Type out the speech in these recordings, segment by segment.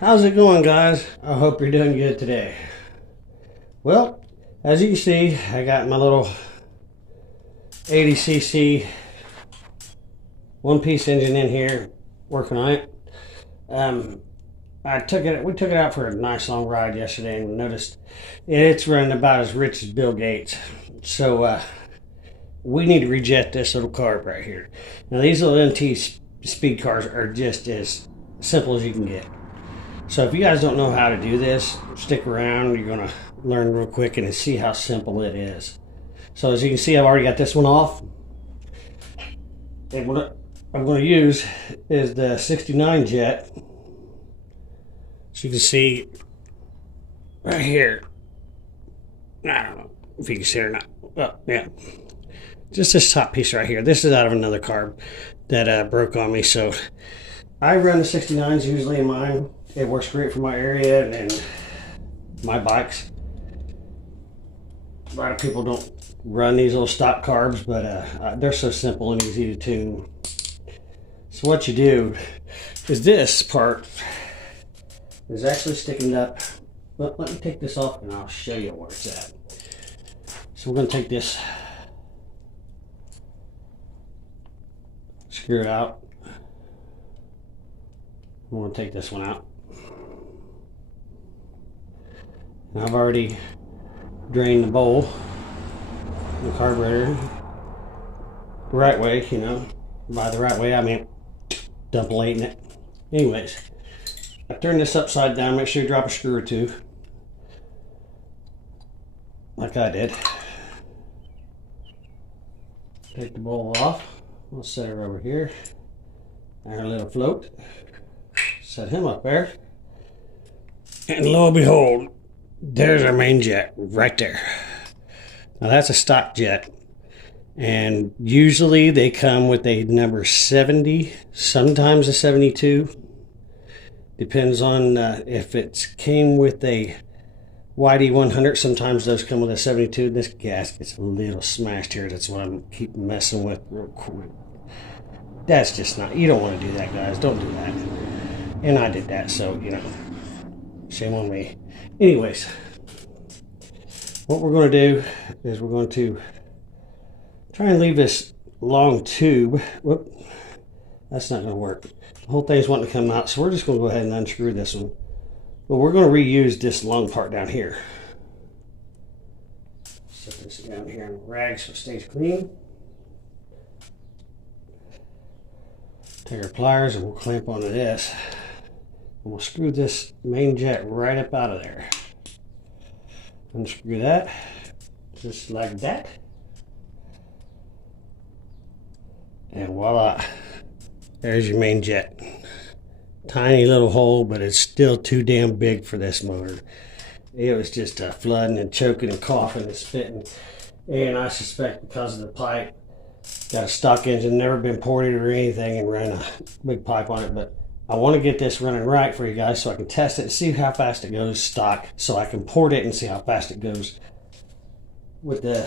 How's it going, guys? I hope you're doing good today. Well, as you can see, I got my little 80cc one-piece engine in here working on it. We took it out for a nice long ride yesterday and noticed it's running about as rich as Bill Gates. So we need to reject this little carb right here. Now these little NT speed cars are just as simple as you can get. So if you guys don't know how to do this, stick around. You're going to learn real quick and see how simple it is. So as you can see, I've already got this one off. And what I'm going to use is the 69 jet. So you can see right here. I don't know if you can see it or not. Oh, yeah. Just this top piece right here. This is out of another carb that broke on me. So I run the 69s usually in mine. It works great for my area and my bikes. A lot of people don't run these little stock carbs, but they're so simple and easy to tune. So what you do is this part is actually sticking up. Well, let me take this off and I'll show you where it's at. So we're going to take this, screw it out. I'm going to take this one out. And I've already drained the bowl, the carburetor, the right way, you know. By the right way, I mean dumping it. Anyways, I turn this upside down, make sure you drop a screw or two, like I did. Take the bowl off. We'll set her over here. Our little float. Set him up there. And lo and behold, there's our main jet right there. Now that's a stock jet. And usually they come with a number 70, sometimes a 72. Depends on if it came with a YD100. Sometimes those come with a 72. This gasket's a little smashed here. That's what I'm keep messing with real quick. That's just not, you don't want to do that, guys. Don't do that. And I did that, so, you know, shame on me. Anyways, what we're going to do is we're going to try and leave this long tube. Whoop, that's not going to work. The whole thing's wanting to come out, so we're just going to go ahead and unscrew this one. But we're going to reuse this long part down here. Set this down here in the rag so it stays clean. Take our pliers and we'll clamp onto this. And we'll screw this main jet right up out of there. Unscrew that, just like that. And voila, there's your main jet. Tiny little hole, but it's still too damn big for this motor. It was just flooding and choking and coughing and spitting. And I suspect because of the pipe, got a stock engine, never been ported or anything, and ran a big pipe on it. But I want to get this running right for you guys so I can test it and see how fast it goes stock, so I can port it and see how fast it goes with the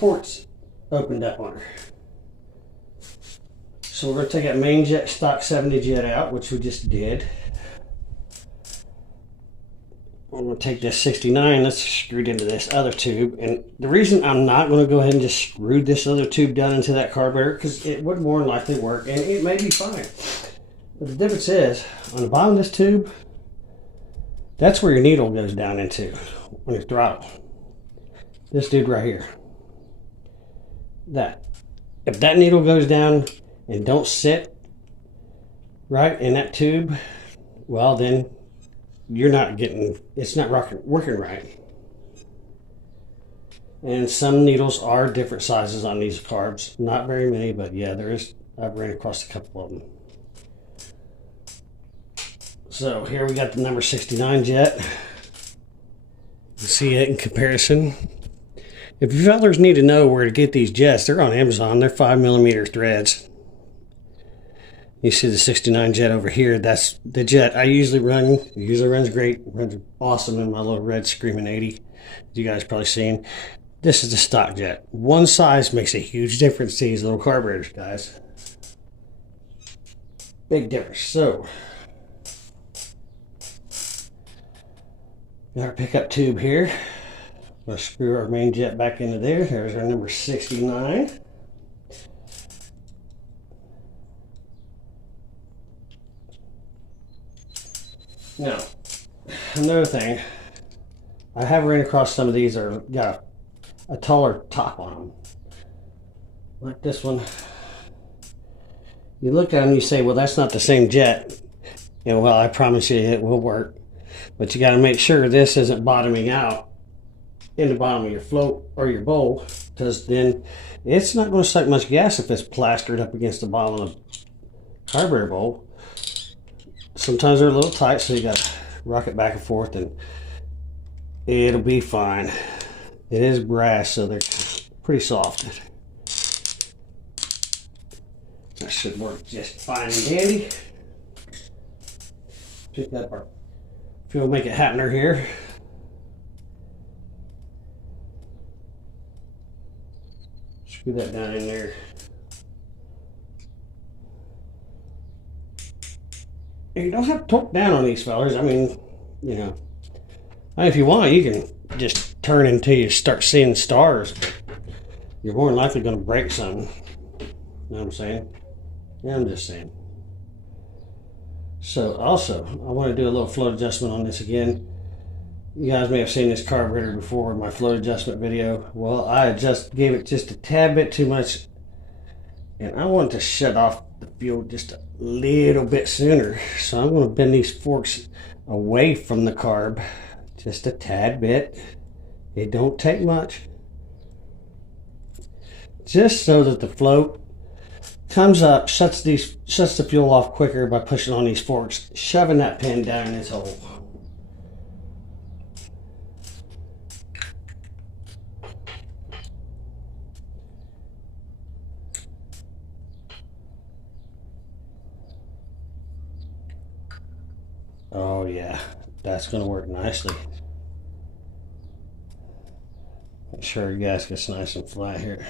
ports opened up on her. So we're going to take that main jet stock 70 jet out, which we just did. I'm going to take this 69 that's screwed into this other tube. And the reason I'm not going to go ahead and just screw this other tube down into that carburetor, because it would more than likely work and it may be fine. But the difference is, on the bottom of this tube, that's where your needle goes down into when you throttle. This dude right here. That. If that needle goes down and don't sit right in that tube, well then you're not getting, it's not working right. And some needles are different sizes on these carbs. Not very many, but yeah, there is. I've ran across a couple of them. So here we got the number 69 jet. You see it in comparison. If you fellas need to know where to get these jets, they're on Amazon. They're 5mm threads. You see the 69 jet over here. That's the jet I usually run. It usually runs great. Runs awesome in my little red Screaming 80. You guys probably seen. This is the stock jet. One size makes a huge difference to these little carburetors, guys. Big difference. So Got our pickup tube here. We'll screw our main jet back into there. There's our number 69. Now, another thing, I have ran across some of these that are got a taller top on them. Like this one. You look at them and you say, well, that's not the same jet. You know, well, I promise you it will work. But you got to make sure this isn't bottoming out in the bottom of your float or your bowl, because then it's not going to suck much gas if it's plastered up against the bottom of the carburetor bowl. Sometimes they're a little tight, so you got to rock it back and forth, and it'll be fine. It is brass, so they're pretty soft. That should work just fine and dandy. Pick up our fuel make it happener here. Screw that down in there. You don't have to torque down on these fellers. I mean, you know, if you want, you can just turn until you start seeing stars. You're more than likely going to break something. You know what I'm saying? Yeah, I'm just saying. So also, I want to do a little float adjustment on this again. You guys may have seen this carburetor before in my float adjustment video. Well, I just gave it just a tad bit too much, and I want to shut off the fuel just a little bit sooner. So I'm going to bend these forks away from the carb just a tad bit. It don't take much. Just so that the float comes up, shuts the fuel off quicker by pushing on these forks, shoving that pin down in this hole. Oh yeah, that's going to work nicely. Make sure your gasket's nice and flat here.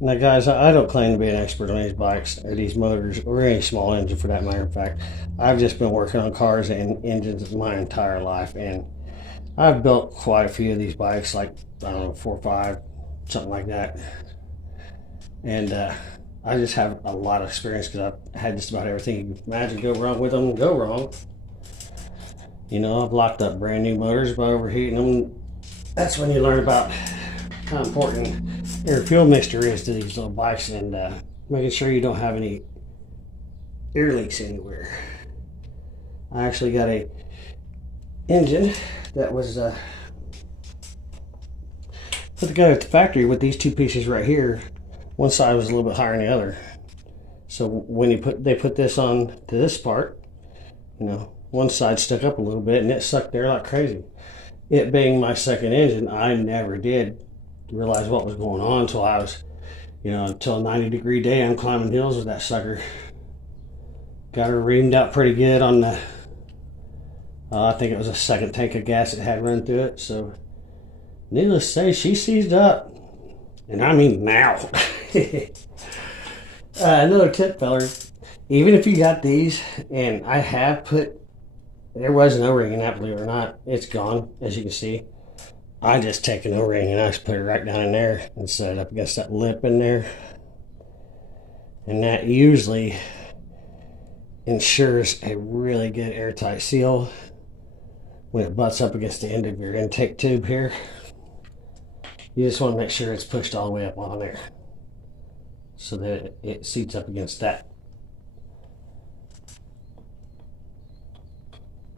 Now guys, I don't claim to be an expert on these bikes or these motors or any small engine for that matter of fact. I've just been working on cars and engines my entire life, and I've built quite a few of these bikes, like, I don't know, 4 or 5, something like that. And I just have a lot of experience because I've had just about everything you can imagine go wrong with them go wrong. You know, I've locked up brand new motors by overheating them. That's when you learn about how important air fuel mixture is to these little bikes, and making sure you don't have any air leaks anywhere. I actually got a engine that was put together at the factory with these two pieces right here. One side was a little bit higher than the other, so when they put this on to this part, you know, one side stuck up a little bit and it sucked there like crazy. It being my second engine, I never did realize what was going on until I was, you know, until a 90-degree day I'm climbing hills with that sucker. Got her reamed out pretty good on the I think it was a second tank of gas it had run through it. So needless to say, she seized up, and I mean now. Another tip, fellers, even if you got these, and I have put, there was an O-ring in that, believe it or not, it's gone, as you can see. I just take an O-ring and I just put it right down in there and set it up against that lip in there. And that usually ensures a really good airtight seal when it butts up against the end of your intake tube here. You just want to make sure it's pushed all the way up on there so that it seats up against that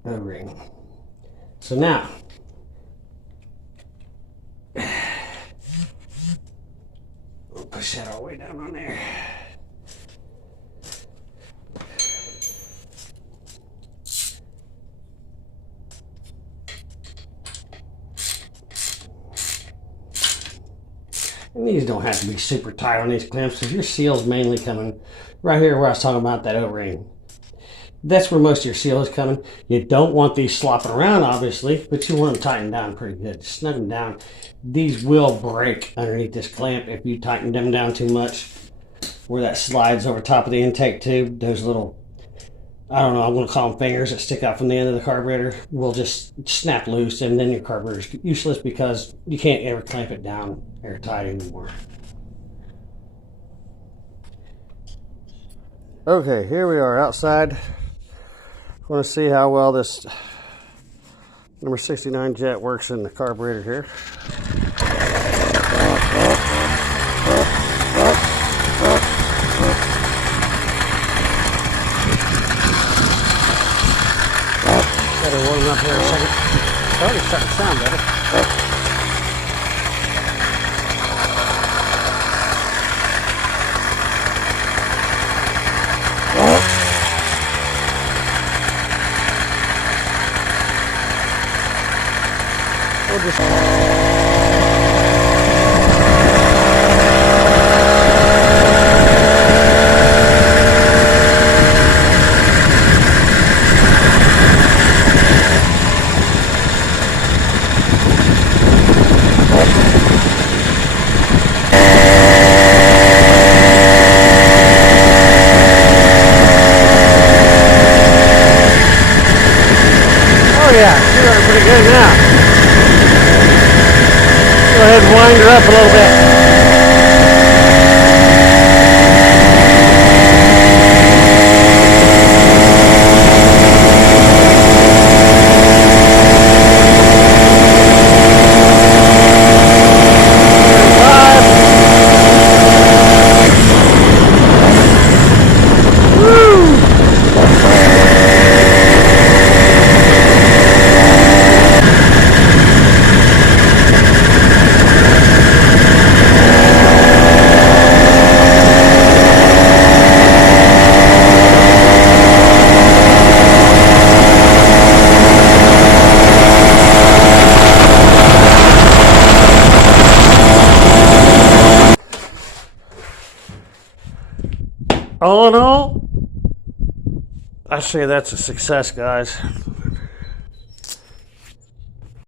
O-ring. So now, we'll push that all the way down on there. And these don't have to be super tight on these clamps, because your seal's mainly coming right here where I was talking about that O-ring. That's where most of your seal is coming. You don't want these slopping around, obviously, but you want them tightened down pretty good. Snug them down. These will break underneath this clamp if you tighten them down too much. Where that slides over top of the intake tube, those little I don't know, I'm going to call them fingers that stick out from the end of the carburetor, will just snap loose, and then your carburetor's useless because you can't ever clamp it down airtight anymore. Okay, here we are outside. I want to see how well this number 69 jet works in the carburetor here. Better warm up here in a second. It's already starting to sound better. We'll just... Oh yeah, she's running pretty good now. Go ahead and wind her up a little bit. All in all, I say that's a success, guys.